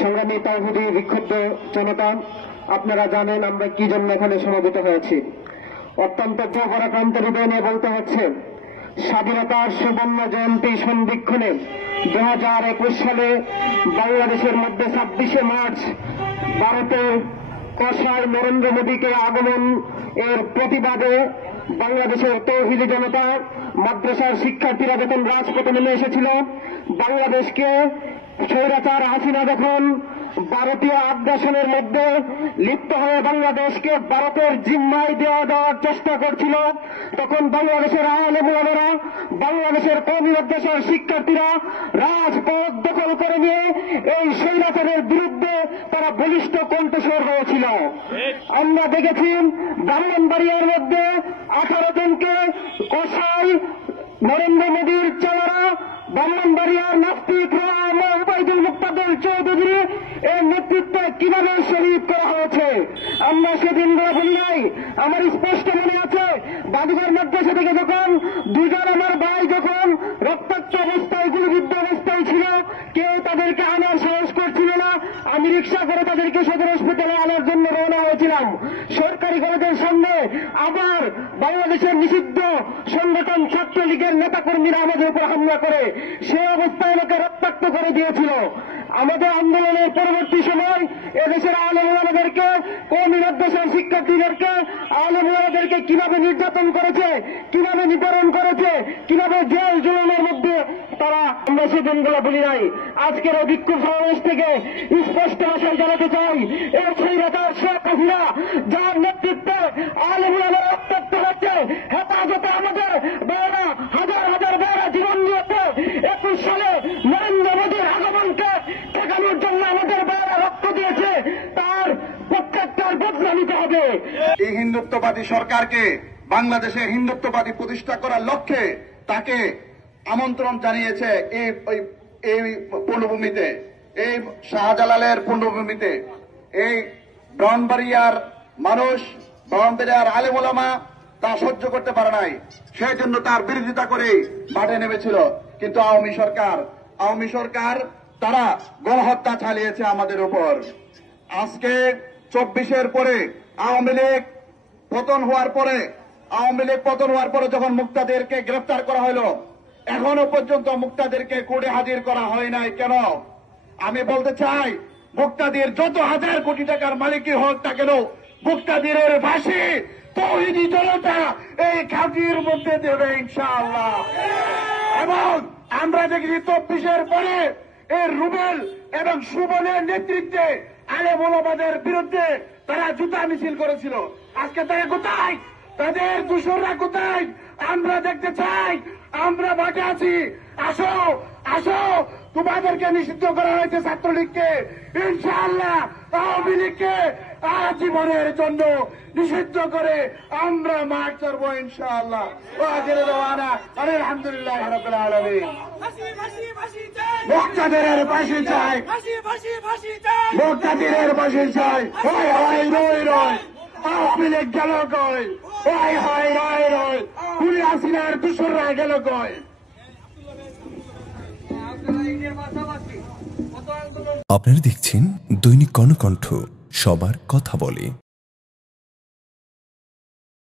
সংগ্রামী তাওহীদি বিক্ষুব্ধ জনতা, আপনারা জানেন আমরা কি জন্য এখানে সমবেত হয়েছি। অত্যন্ত পরাক্রান্ত হৃদয় নিয়ে বলতে হচ্ছে, স্বাধীনতার সুবর্ণ জয়ন্তী সন্ধিক্ষণে 2021 সালে বাংলাদেশের মধ্যে 26শে মার্চ ভারতে কসাই নরেন্দ্র মোদীকে আগমন এর প্রতিবাদে বাংলাদেশের তাওহীদি জনতা, মাদ্রাসার শিক্ষার্থীরা যখন রাজপথে নেমে এসেছিল, বাংলাদেশকে স্বৈরাচার হাসিনা যখন ভারতীয় আগ্রাসনের মধ্যে লিপ্ত হয়ে বাংলাদেশকে ভারতের জিম্মায় দেওয়ার চেষ্টা করছিল, তখন বাংলাদেশের আলেম ওলামারা, বাংলাদেশের কওমি মাদ্রাসার শিক্ষার্থীরা রাজপথ দখল করে নিয়ে এই স্বৈরাচারের বিরুদ্ধে তারা বলিষ্ঠ কণ্ঠস্বর হয়েছিল। আমরা দেখেছি ব্রাহ্মণবাড়িয়ার মধ্যে 18 জনকে কসাই নরেন্দ্র মোদীর চেলারা, ব্রাহ্মণবাড়িয়ার নাস্তিক উবাইদুল মুক্তাদির চৌধুরী এর নেতৃত্বে কিভাবে শহীদ করা হয়েছে আমরা সেদিন বলি নাই। আমার স্পষ্ট মনে আছে, বাদুঘর মাদ্রাসা থেকে যখন দুজন আমার ভাই যখন রক্তাক্ত অবস্থায় গুলিবিদ্ধ অবস্থায় ছিল, কেউ তাদেরকে আনার সাহস করছিল না। আমি রিক্সা করে তাদেরকে সদর হাসপাতালে আনার জন্য রওনা হয়েছিলাম। সরকারি কলেজের সামনে আবার বাংলাদেশের নিষিদ্ধ সংগঠন ছাত্রলীগের নেতাকর্মীরা আমাদের উপর হামলা করে সে অবস্থায় আমাকে রক্তাক্ত করে দিয়েছিল। আমাদের আন্দোলনের পরবর্তী সময় এদেশের আলেম ওলামাদেরকে, কওমি মাদ্রাসার শিক্ষার্থীদেরকে, আলেম ওলামাদেরকে কিভাবে নির্যাতন করেছে, কিভাবে নিপীড়ন করেছে, কিভাবে জেল জুলুমের মধ্যে তারা, আমরা সে দিনগুলো বলি নাই। আজকের এই বিক্ষোভ সমাবেশ থেকে স্পষ্ট ভাষায় জানাতে চাই, এই স্বৈরাচার শেখ হাসিনা যার নেতৃত্বে আলেম ওলামারা রক্তাক্ত হচ্ছে, হেফাজতে আমাদের বেড়া হাজার হাজার বেড়া জীবন দিয়েছে। 21 সালে নরেন্দ্র মোদীর আগমনকে ঠেকানোর জন্য আমাদের বেড়া রক্ত দিয়েছে, তার প্রত্যেকটার বদলা নিতে হবে। এই হিন্দুত্ববাদী সরকারকে বাংলাদেশে হিন্দুত্ববাদী প্রতিষ্ঠা করার লক্ষ্যে তাকে আমন্ত্রণ জানিয়েছে এই পূর্ণভূমিতে, এই শাহজালালের পূর্ণভূমিতে। এই ব্রাহ্মণবাড়িয়ার মানুষ, ব্রাহ্মণবাড়িয়ার আলেম ওলামা তা সহ্য করতে পারে নাই, সেই জন্য তার বিরোধিতা করে মাঠে নেমেছিল। কিন্তু আওয়ামী সরকার তারা গণহত্যা চালিয়েছে আমাদের উপর। আজকে 24-এর পরে আওয়ামী লীগ পতন হওয়ার পরে যখন মুক্তাদেরকে গ্রেফতার করা হলো, এখনো পর্যন্ত মুক্তাদেরকে কোর্টে হাজির করা হয় নাই কেন? আমি বলতে চাই, মুক্তাদির যত হাজার কোটি টাকার মালিকই হোক না কেন, মুক্তাদিরের ফাঁসি তাওহীদি জনতা এই খাঁটির মধ্যে দেবে ইনশাআল্লাহ। এবং আমরা দেখি 24-এর পরে এই রুবেল এবং সুবনের নেতৃত্বে আলেম ওলামাদের বিরুদ্ধে তারা জুতা মিছিল করেছিল। আজকে তারা কোথায়? তাদের দূষণরা কোথায়? আমরা দেখতে চাই। আমরা মাঠে আছি। আসো আসো, তোমাদেরকে নিষিদ্ধ করা হয়েছে ছাত্রলীগকে, ইনশাআল্লাহ আওয়ামী লীগকে আজীবনের জন্য নিষিদ্ধ করে আমরা মাঠ করবো ইনশাআল্লাহ। আলহামদুলিল্লাহ রাব্বিল আলামিন। মুক্তাদিরের ফাঁসি চাই, মুক্তাদিরের ফাঁসি চাই। হয় হয় রই রই, আওয়ামী লীগ গেল কই? হয় হয় রই রই, খুনি হাসিনার দূষণরা গেল কই? আপনারা দেখছেন দৈনিক কর্ণকণ্ঠ, সবার কথা বলে।